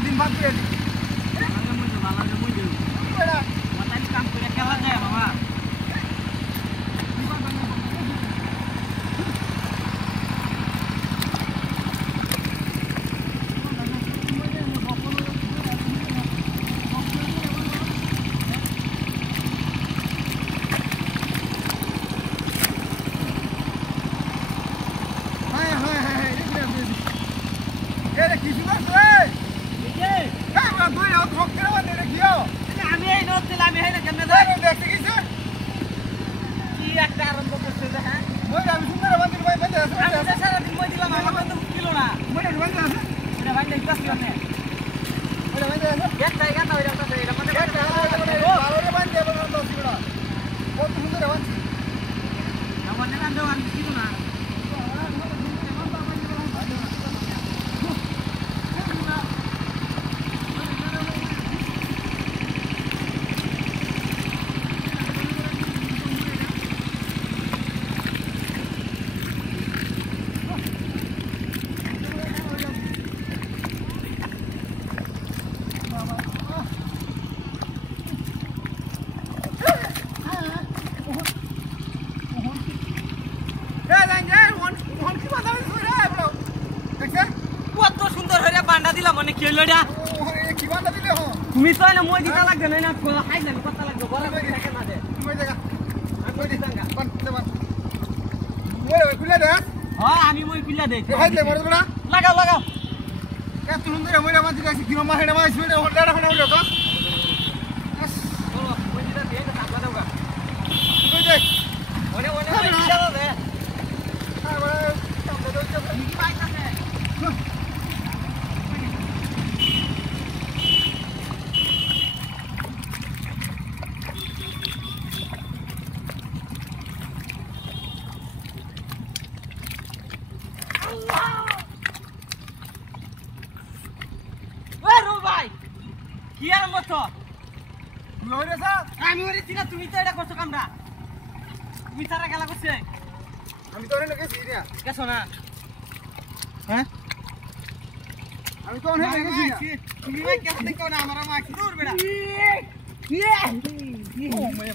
দিন বাদ দিয়ে কাম করে খেলা যায় বাবা আমি এই নোট দিলাম এই না কেমনে দেয় দেখতে গেছে কি একটা আরম্ভ করছে যে হ্যাঁ মই আমি সুন্দর বান্দির ভাই বাজে আছে আমি তো সারা দিন মই দিলাম আমার তো কিলো না মই বাজে আছে এটা ভাই নাই পাস না ওরে বাজে আছে এক জায়গা না ওইটা তো এটা মানে ভালোরে বান্দে বলতো তো সিগড়া কত সুন্দর বানছি আমার না দাও আমি কিলো না কত সুন্দর হইরা বান্ডা দিলাম মানে কি হইলো এটা কি বান্দা দিলে হ তুমি তো না মই দিতা লাগবে না হাই লাগবে কত লাগবে বড় করে থাকে না দে মই দেখা আমি মই দিতাঙ্গা বান মই খুলে দে হ্যাঁ আমি মই পিলা দেই ভাই দে বড় বড় লাগাও লাগাও কত সুন্দর মই বান্দি গাছি কি মা হেডা মাই শুনে হড়া হড়া উঠো তো চলো মই দিতা দে কাপড় দাওগা তুই দেখ ওনে ওনে দিতা দে হ্যাঁ বড় কাম দে তো কি পাইতাছে ভাই কি আর মতো লরে সা আমি ওরেছি না তুমি তো এটা করছো কামরা তুমি তারা খেলা করছে আমি তোরে না গেছি না গেছো না হ্যাঁ আমি তো অনেক গেছি না তুমি ভাই কেন দেখো না আমার মা কি দূর বেড়া ও মাই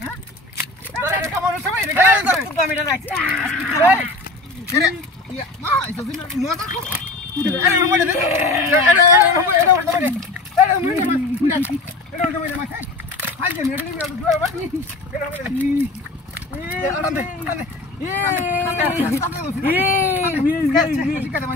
হ্যাঁ তোরে কামড় সবাই রে খুব দামিটা রাখছি মা এটা দিন মজা কর আরে রুমে দে এটা এটা